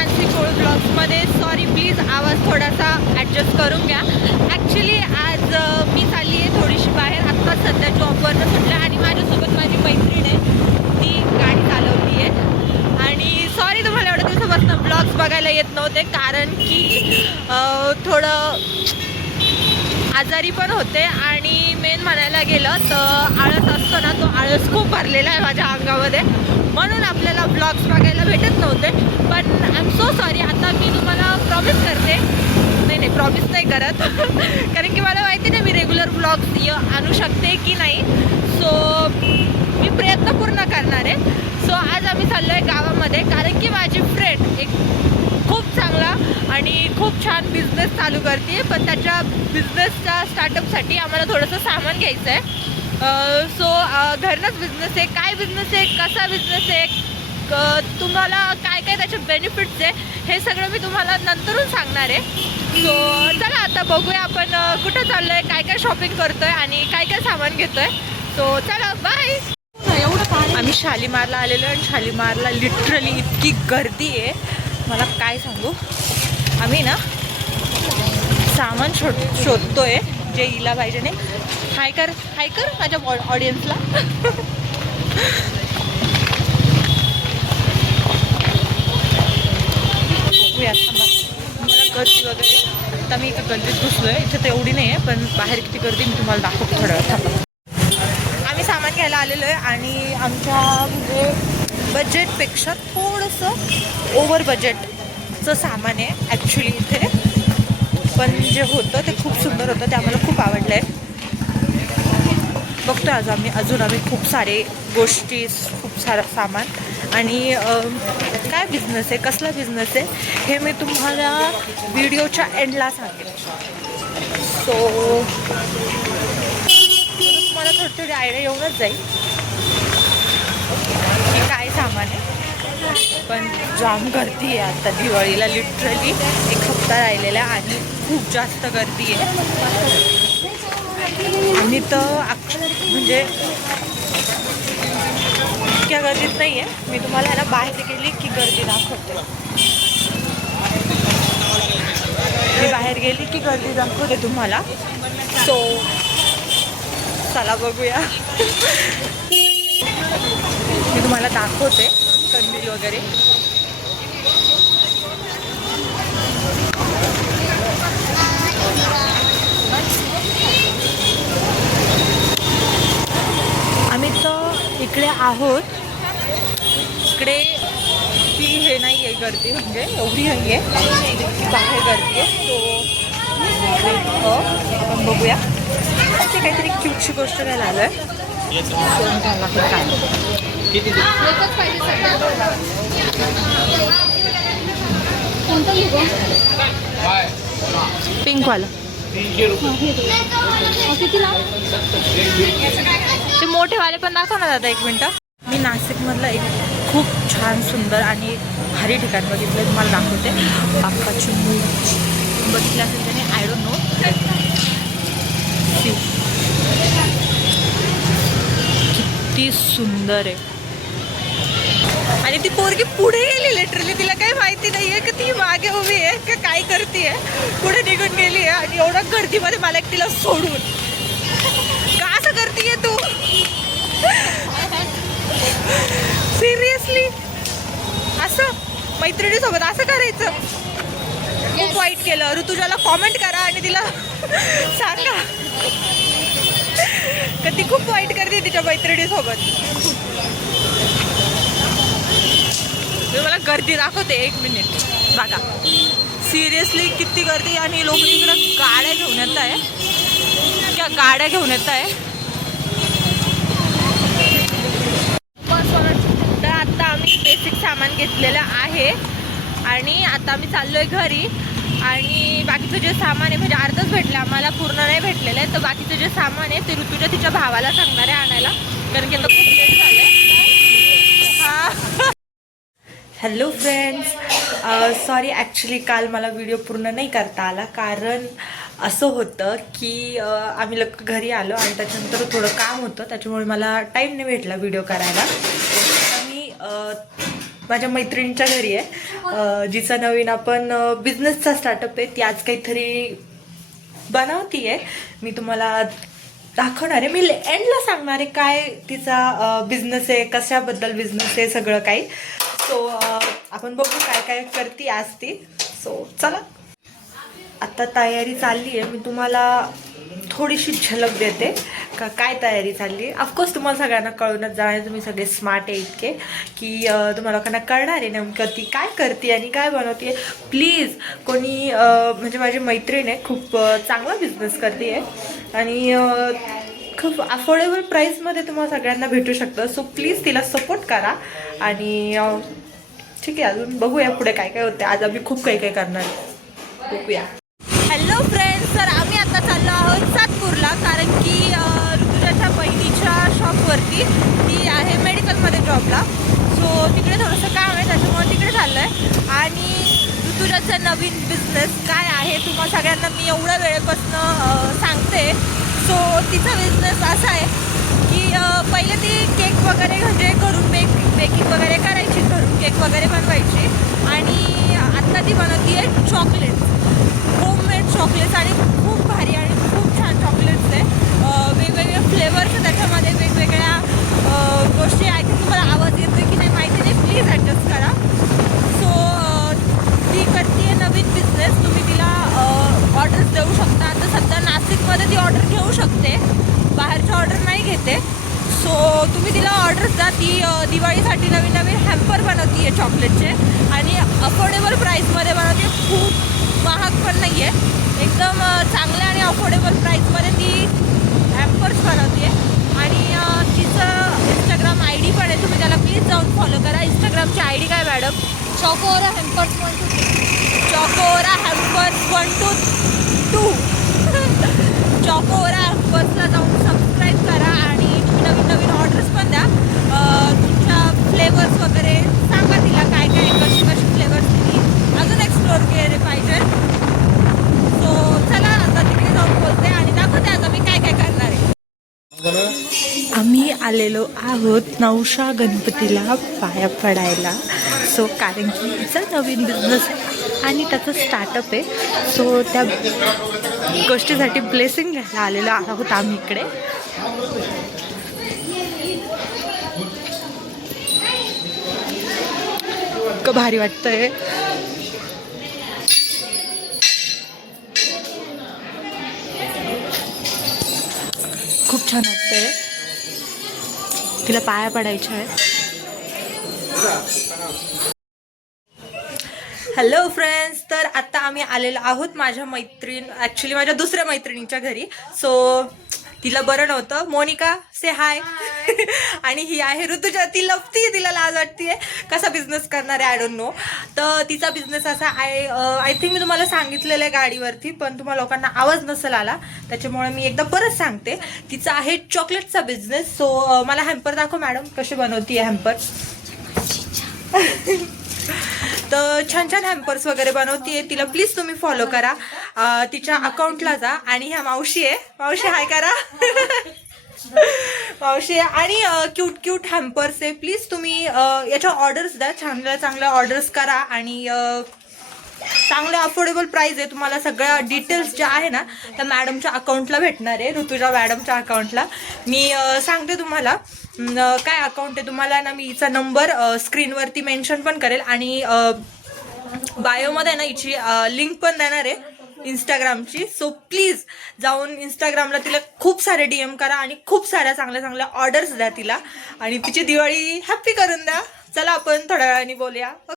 मानसी कोळ ब्लॉग्समध्ये. Sorry please आवाज थोडासा ॲडजस्ट करून घ्या. ॲक्च्युली आज मी चालली आहे थोडीशी बाहेर. आत्ता सध्या जॉबवरनं सुटल्या आणि माझ्यासोबत माझी मैत्रीण आहे, ती गाडी चालवती आहे. आणि सॉरी तुम्हाला एवढ्या दिवसापासून ब्लॉग्स बघायला येत नव्हते, कारण की थोडं आजारी पण होते. आणि मेन म्हणायला गेलं तर आळस असतो ना, तो आळस खूप भरलेला आहे माझ्या अंगामध्ये, म्हणून आपल्याला ब्लॉग्स बघायला भेटत नव्हते. पण आय एम सो सॉरी. आता मी तुम्हाला प्रॉमिस करते, नाही प्रॉमिस नाही करत कारण की मला माहिती नाही मी रेग्युलर ब्लॉग्स आणू शकते की नाही. सो मी प्रयत्न पूर्ण करणार आहे. सो आज आम्ही चाललो आहे गावामध्ये, कारण की माझी फ्रेंड एक खूप चांगला आणि खूप छान बिझनेस चालू करते. पण त्याच्या बिझनेसच्या स्टार्टअपसाठी आम्हाला थोडंसं सामान घ्यायचं आहे. सो घरनंच बिझनेस आहे. काय बिझनेस आहे, कसा बिझनेस आहे, तुम्हाला काय काय त्याचे बेनिफिट्स आहे, हे सगळं मी तुम्हाला नंतरून सांगणार आहे. सो चला आता बघूया आपण कुठं चाललो आहे, काय काय शॉपिंग करतो आहे आणि काय काय सामान घेतो आहे. सो चला बाय. आम्ही शालीमारला आलेलो आहे आणि शालीमारला लिटरली इतकी गर्दी आहे, मला काय सांगू. आम्ही ना सामान शोधतोय जे हिला पाहिजे. नाही हाय कर माझ्या ऑडियन्सला मला गर्दी वगैरे. आता मी एका गल्लीत घुसलोय. इथे तर एवढी नाही आहे, पण बाहेर किती गर्दी मी तुम्हाला दाखवतो थोड्या वेळ. आम्ही सामान घ्यायला आलेलो आहे आणि आमच्या म्हणजे बजेटपेक्षा थोडंसं ओव्हर बजेटचं सामान आहे ॲक्च्युली इथे. पण जे होतं ते खूप सुंदर होतं, ते आम्हाला खूप आवडलं आहे. बघतो आज अजून आम्ही खूप सारे गोष्टी, खूप सारं सामान. आणि काय बिझनेस आहे, कसला बिझनेस आहे, हे मी तुम्हाला व्हिडिओच्या एंडला सांगेन. सो तुम्हाला थोडी आयडिया येऊनच जाईल की काय सामान आहे. पण जाम गर्दी आहे आता दिवाळीला. लिटरली एक हप्ता राहिलेला आणि खूप जास्त गर्दी आहे. आणि तर म्हणजे इतक्या गर्दीत नाही आहे. मी तुम्हाला ह्याला बाहेर गेली की गर्दी दाखवते. मी बाहेर गेली की गर्दी दाखवते तुम्हाला. सो चला बघूया. मी तुम्हाला दाखवते कंदील वगैरे. आम्ही तर इकडे आहोत. इकडे ती हे नाही आहे गर्दी, म्हणजे एवढी नाही आहे, बाहेर गर्दी आहे. तो आपण बघूया. ते काहीतरी क्यूटची गोष्ट घ्यायला आलो आहे. पिंकवाला ते मोठेवाले पण दाखव ना दादा, एक मिनटं. मी नाशिकमधलं एक खूप छान सुंदर आणि भारी ठिकाण बघितलं, तुम्हाला दाखवते. बाप्पाची मूर्ती बघितली असेल त्याने, आय डोंट नो. किती सुंदर आहे. आणि ती पोरगी पुढे गेली लिटरली. तिला काही माहिती नाही आहे की ती मागे उभी आहे का काय करते आहे. पुढे निघून गेली आहे आणि एवढ्या गर्दीमध्ये मला एकटीला सोडून. का असं करतीये तू? सिरियसली असं मैत्रिणीसोबत असं करायचं? खूप वाईट केलं. ऋतुजाला कॉमेंट करा आणि तिला सांगा का ती खूप वाईट करते तिच्या मैत्रिणीसोबत. मी मला गर्दी दाखवते, एक मिनिट बघा. सिरियसली किती गर्दी. आणि लोक इकडं गाड्या घेऊन येत आहे, क्या गाड्या घेऊन येत आहे. तर आता आम्ही बेसिक सामान घेतलेलं आहे आणि आता आम्ही चाललोय घरी. आणि बाकीचं जे सामान आहे म्हणजे अर्धच भेटलं आम्हाला, पूर्ण नाही भेटलेलं आहे. तर बाकीचं जे सामान आहे ते ऋतूच्या तिच्या भावाला सांगणार आहे आणायला, कारण की आता खूप लेट झालं आहे. हां हॅलो फ्रेंड्स, सॉरी ॲक्च्युली काल मला व्हिडिओ पूर्ण नाही करता आला, कारण असं होतं की आम्ही घरी आलो आणि त्याच्यानंतर थोडं काम होतं, त्याच्यामुळे मला टाईम नाही भेटला व्हिडिओ करायला. मी माझ्या मैत्रिणीच्या घरी आहे, जिचा नवीन आपण बिझनेसचा स्टार्टअप आहे. ती आज काहीतरी बनवती आहे. मी तुम्हाला दाखवणार आहे, मी एंडला सांगणार आहे काय तिचा बिझनेस आहे, कशाबद्दल बिझनेस आहे, सगळं काही. सो आपण बघू काय काय करते आज ती. सो चला, आता तयारी चालली आहे. मी तुम्हाला थोडीशी झलक देते का काय तयारी चालली आहे. ऑफकोर्स तुम्हाला सगळ्यांना कळूनच जाणार, तुम्ही सगळे स्मार्ट आहे इतके की तुम्हाला लोकांना कळणार आहे नेमकं ती काय करते आणि काय बनवते. प्लीज कोणी म्हणजे माझी मैत्रीण आहे, खूप चांगला बिझनेस करते आहे आणि खूप अफोर्डेबल प्राईसमध्ये तुम्हाला सगळ्यांना भेटू शकतं. सो प्लीज तिला सपोर्ट करा आणि ठीक आहे, अजून बघूया पुढे काय काय होते. आज आम्ही खूप काही काही करणार आहे, बघूया. हॅलो फ्रेंड्स, तर आम्ही आता चाललो आहोत सातपूरला, कारण की ऋतुजाच्या बहिणीच्या शॉपवरती ती आहे मेडिकलमध्ये जॉबला. सो तिकडे थोडंसं काम आहे, त्याच्यामुळे तिकडे चाललं आहे. आणि ऋतुजाचा नवीन बिझनेस काय आहे तुम्हाला सगळ्यांना मी एवढ्या वेळेपासून सांगते. सो तिचा बिझनेस असा आहे की पहिले ती केक वगैरे म्हणजे घरून बेकिंग वगैरे करायची, घरून केक वगैरे बनवायची. आणि आत्ता ती बनवती आहे चॉकलेट्स, होममेड चॉकलेट्स, आणि खूप भारी आणि खूप छान चॉकलेट्स आहे. वेगवेगळे फ्लेवर्स त्याच्यामध्ये, वेगवेगळ्या गोष्टी. आय थिंक तुम्हाला आवाज येतो की नाही माहिती नाही, प्लीज ॲडजस्ट करा. सो ती करते आहे नवीन बिझनेस. तुम्ही तिला ऑर्डर्स देऊ शकता. आता सध्या नाशिकमध्ये ती ऑर्डर घेऊ शकते, बाहेरच्या ऑर्डर नाही घेते. सो तुम्ही तिला ऑर्डर्स द्या. ती दिवाळीसाठी नवीन नवीन हॅम्पर बनवती आहे चॉकलेटचे आणि अफोर्डेबल प्राईसमध्ये बनवते. खूप महाग पण नाही आहे, एकदम चांगल्या आणि अफोर्डेबल प्राईसमध्ये ती हॅम्पर्स बनवते आहे. आणि तिचं इंस्टाग्राम ID पण आहे, तुम्ही त्याला प्लीज जाऊन फॉलो करा. इंस्टाग्रामची ID काय मॅडम? चॉकोरा हॅम्पर्स 122. चॉकोरा हॅम्पर्स 122. चॉकोरा हॅम्पर्सला जाऊन सबस्क्राईब करा आणि तुम्ही नवीन नवीन ऑर्डर्स पण द्या. तुमच्या फ्लेवर्स वगैरे सांगा तिला, काय काय कशी कशी फ्लेवर्स तिने अजून एक्सप्लोर केले पाहिजे. सो चला आता तिकडे जाऊन बोलते आणि दाखवते आता मी काय काय करणार आहे. आम्ही आलेलो आहोत नवशा गणपतीला पाया पडायला. सो कारण की तिचा नवीन बिझनेस आहे आणि त्याचं स्टार्टअप आहे. सो त्या गोष्टीसाठी ब्लेसिंग घ्यायला आलेलो आहोत आम्ही इकडे. इतकं भारी वाटतंय. खूप छान वाटतंय. तिला पाया पडायच्या आहे. हॅलो फ्रेंड्स, तर आता आम्ही आलेलो आहोत माझ्या ॲक्च्युली माझ्या दुसऱ्या मैत्रिणीच्या घरी. सो तिला बरं नव्हतं. मोनिका से हाय. आणि ही आहे ऋतुजा, ती लपती, तिला लाज वाटते. कसा बिझनेस करणार आहे आय डोंट नो. तर तिचा बिझनेस असा आय थिंक मी तुम्हाला सांगितलेलं आहे गाडीवरती, पण तुम्हाला लोकांना आवाज नसेल आला, त्याच्यामुळे मी एकदा परत सांगते. तिचा आहे चॉकलेटचा बिझनेस. सो मला हॅम्पर दाखव मॅडम, कशी बनवती आहे हॅम्पर. तर छान छान हॅम्पर्स वगैरे बनवतीये. तिला प्लीज तुम्ही फॉलो करा. तिच्या अकाउंटला जा. आणि ह्या मावशी आहे, मावशी हाय करा. मावशी आहे आणि क्यूट हॅम्पर्स आहे. प्लीज तुम्ही याच्या ऑर्डर्स द्या, चांगल्या चांगल्या ऑर्डर्स करा आणि चांगले अफोर्डेबल प्राईस आहे. तुम्हाला सगळ्या डिटेल्स ज्या आहे ना त्या मॅडमच्या अकाउंटला भेटणार आहे, ऋतुजा मॅडमच्या अकाउंटला. मी सांगते तुम्हाला काय अकाउंट आहे. तुम्हाला ना मी हिचा नंबर स्क्रीनवरती मेन्शन पण करेल आणि बायोमध्ये ना हिची लिंक पण देणार आहे इंस्टाग्रामची. सो प्लीज जाऊन इंस्टाग्रामला तिला खूप सारे DM करा आणि खूप साऱ्या चांगल्या चांगल्या ऑर्डर्स द्या तिला आणि तिची दिवाळी हॅप्पी करून द्या. चला आपण थोड्या वेळाने बोलूया.